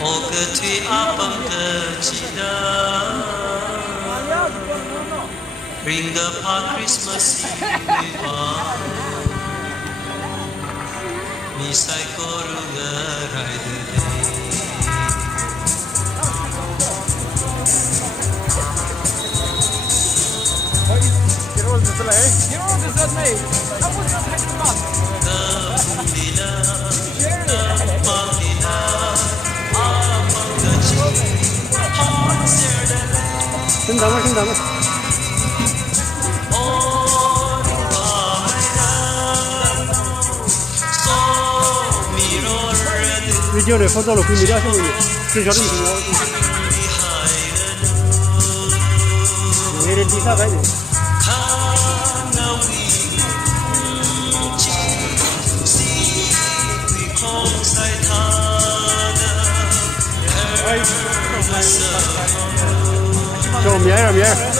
Ogtwi apam chida Bring up our Christmas Eve Misai korunga raidale Get on this delay. Get on this delay. That was not Hyderabad. Kendama. Video này photo là quý media cho mình. Xin chào tất cả mọi người. Đây đi sao vậy? Cho miếng rồi miếng.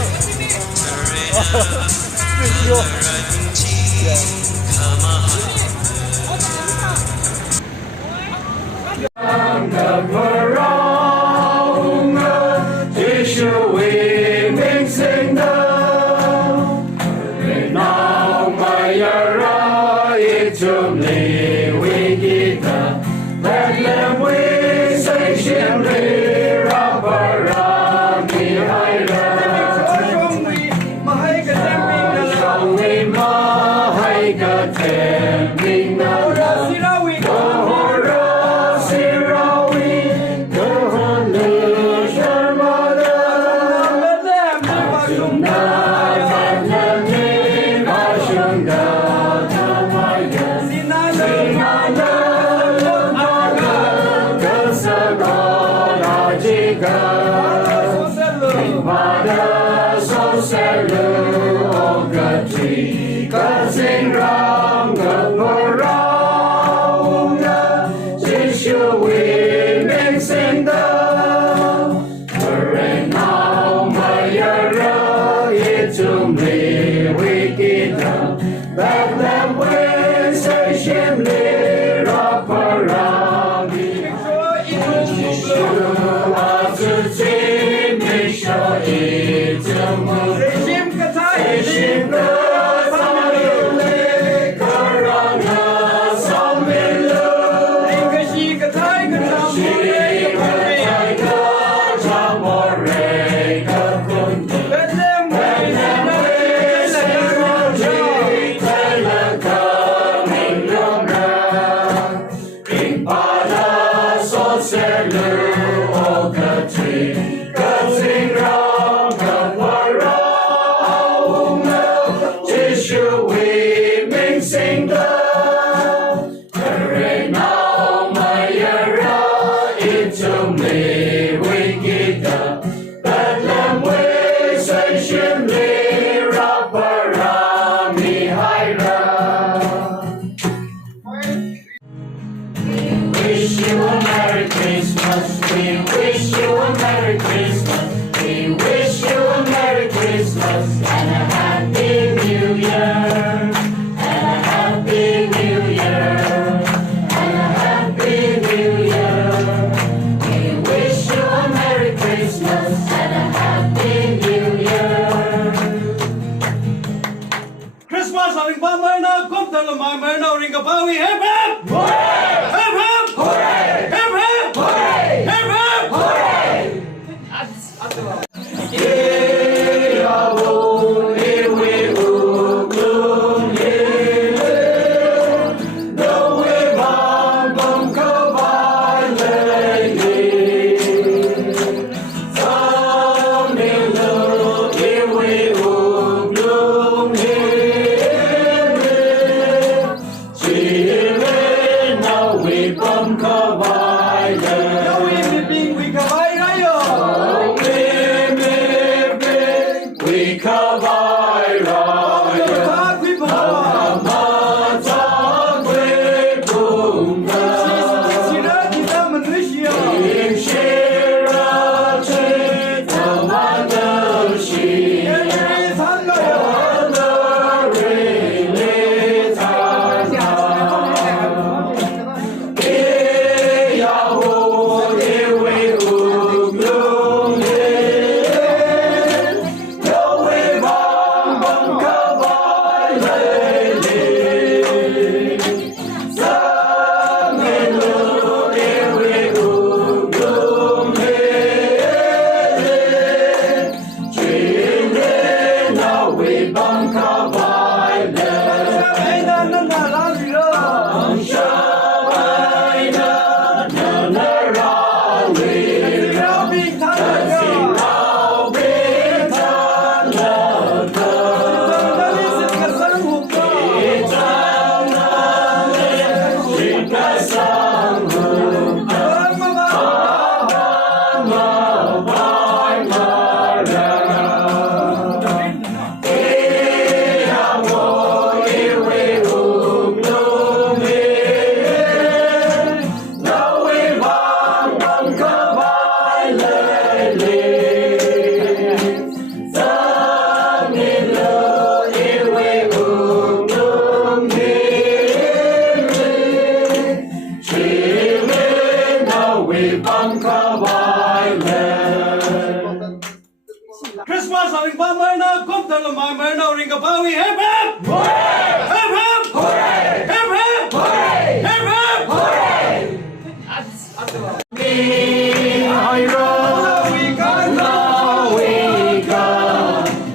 Christmas ring pa merna, kom tala mai merna ring ka pawi. Hip hip! Hooray! Hip hip! Hooray! Hip hip! Hooray! Hip hip! Hooray!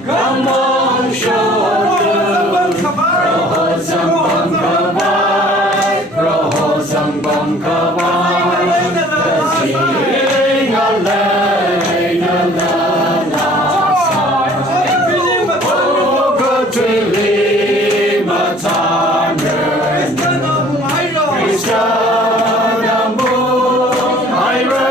Come on, shoulder. Roho sambam kabai, roho sambam kabai. Sing alay, alay, oh, good to live, matana. Christian amor, Ira.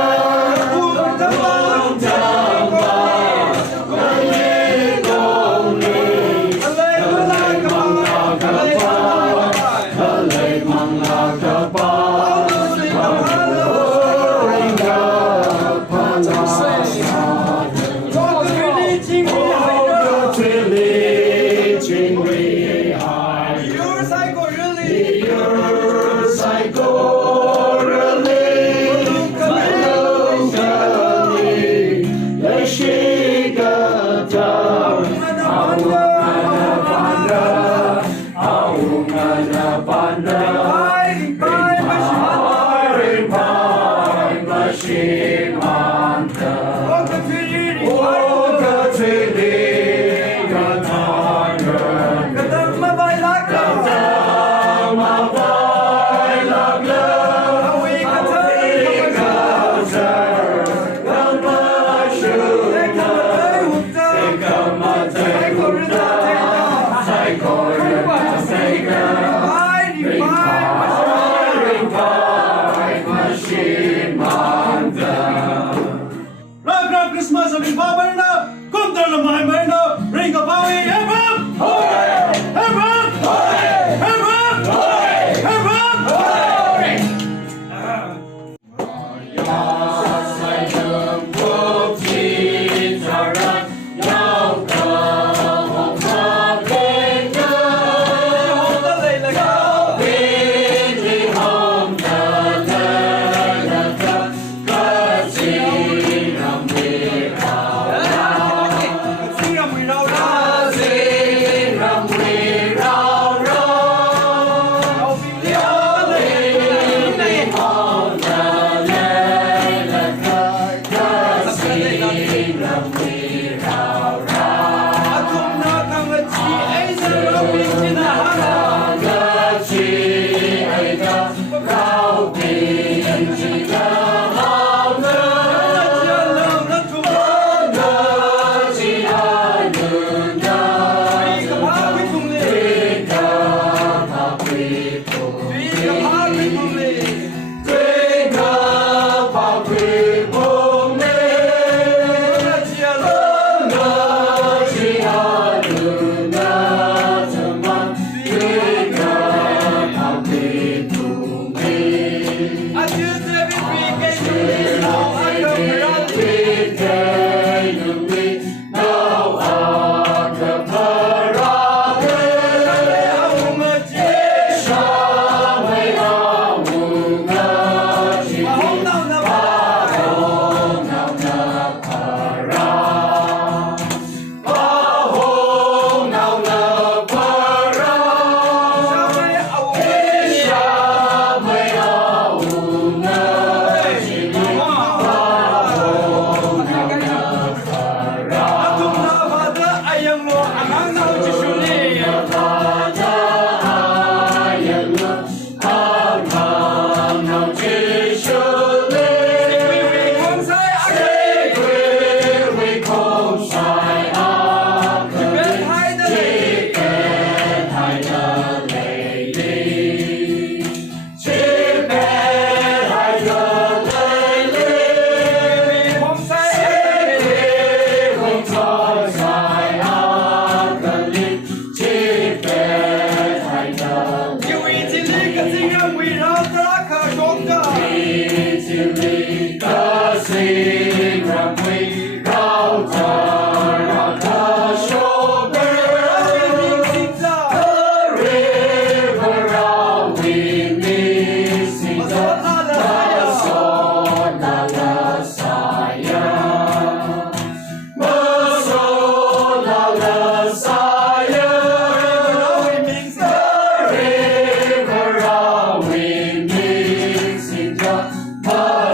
Christmas ring pa merna, kom tala mai merna ring ka pawi. Hip hip! Hooray! Hip hip! Hooray! Hip hip! Hooray! Hip hip! Hooray!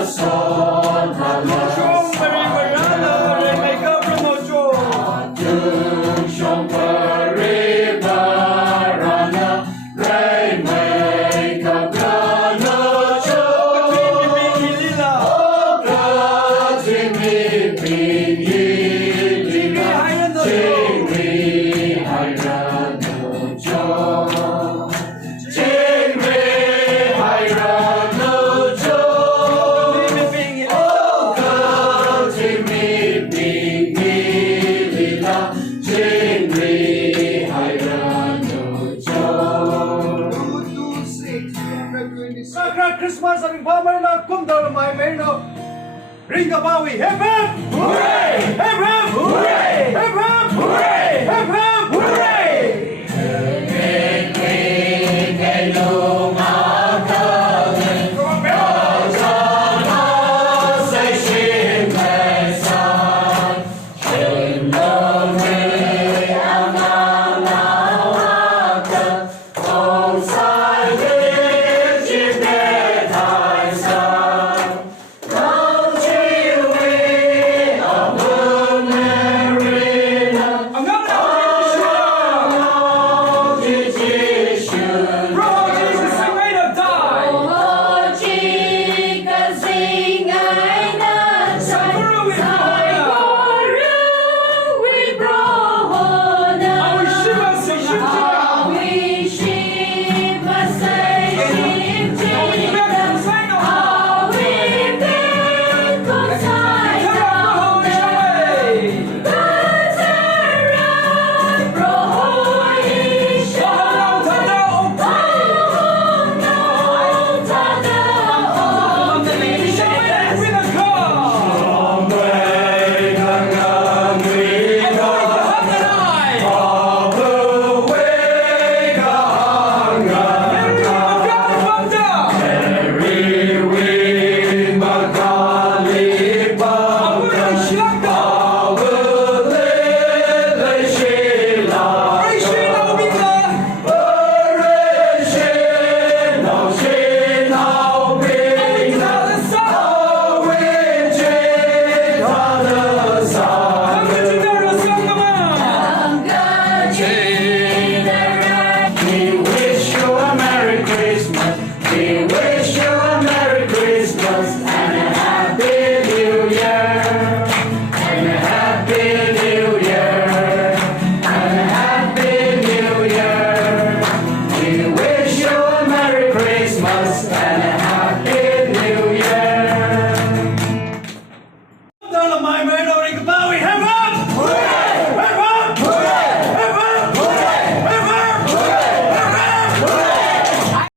son Chong Mary Mariana, Rene Gabriel Chong. Shong Paribarana, Ray make a grana show. Lila. Jimmy Bingy Lila, Jimmy Hayrano Joe. Jimmy Hayrano Joe. Jimmy Bingy Lila, Jimmy Hayrano Joe. 226. Sakra Christmas aming pamarna, kumdar may merno. Ring the Bowie, hip hip! Hooray! Hip hip! Hooray! Hip hip! Hooray! Hip hip! Hooray! He